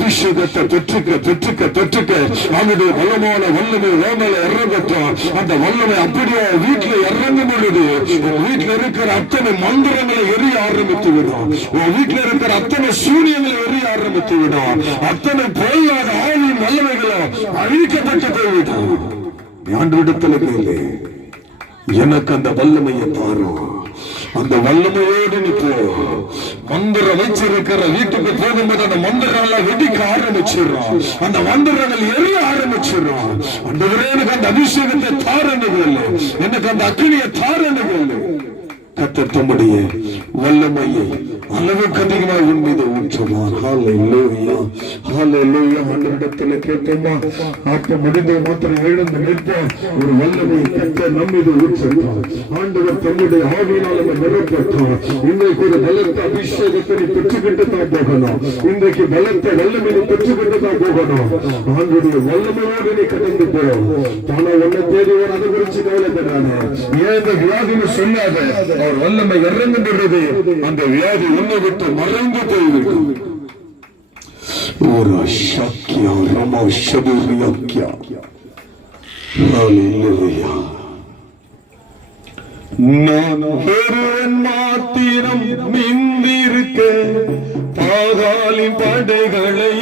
அபிஷேகத்தை பெற்றுக்க அவனுடைய வல்லமான வல்லமை வேமல இறங்கட்டும். அந்த வல்லமை அப்படியே வீட்டுல இறங்கும் பொழுது வீட்டுல இருக்கிற அத்தனை மந்திரங்களை எரிய ஆரம்பித்து விடும். வீட்டுல இருக்கிற அத்தனை சூரியங்களை எரிய ஆரம்பித்து விடும். அத்தனை பொல்லாத ஆவியின் வல்லமைகளும் அழிக்கப்பட்டு போய்விடும். ஆண்டவரிடத்துல கேளு, எனக்கு அந்த வல்லமையை தாரும். அந்த வல்லமையோடு நீ போ. மந்திரம் வச்சிருக்கிற வீட்டுக்கு போகும்போது அந்த மந்திரங்கள் வெடிக்க ஆரம்பிச்சிடும். அந்த மந்திரங்கள் எரிய ஆரம்பிச்சிடும். அந்த எனக்கு அந்த அபிஷேகத்தை தாரணுகள், எனக்கு அந்த அக்னியை தாரணுகள். கர்த்தர் தம்முடைய வல்லமையை அளவுக்கு அதிகமாக உன் மீது ஊற்றுவார். ஹல்லேலூயா, ஹல்லேலூயா. ஆண்டவரிடத்துல கேட்டோமா, அப்ப முடிந்த மாத்திரம் எழுந்து நிற்போம். ஒரு வல்லமையை கர்த்தர் நம் மீது ஊற்றுவார். ஆண்டவர் தம்முடைய ஆவியினால் நம்ம நிரப்பட்டோம். இன்றைக்கு ஒரு பலத்த அபிஷேகத்தை நீ பெற்றுக்கிட்டு தான் போகணும். இன்றைக்கு பலத்த வல்லமையை பெற்றுக்கிட்டு தான் போகணும். ஆண்டுடைய வல்லமையோடு நீ கடந்து போம். தானே ஒன்ன தேடி வர அதை குறிச்சு கவலைப்படாத. ஏன் வியாதின்னு சொல்லாத. அவர் வல்லமை இறங்குகிறது. அந்த வியாதி உன்னை விட்டு மறைந்து போய்விடும். ஒரு சக்கியா ரமா ஷபுரியாக்கியா. ஹல்லேலூயா. நான் ஒருவன் மாத்திரம் மிந்திருக்க பாகாலின் படைகளை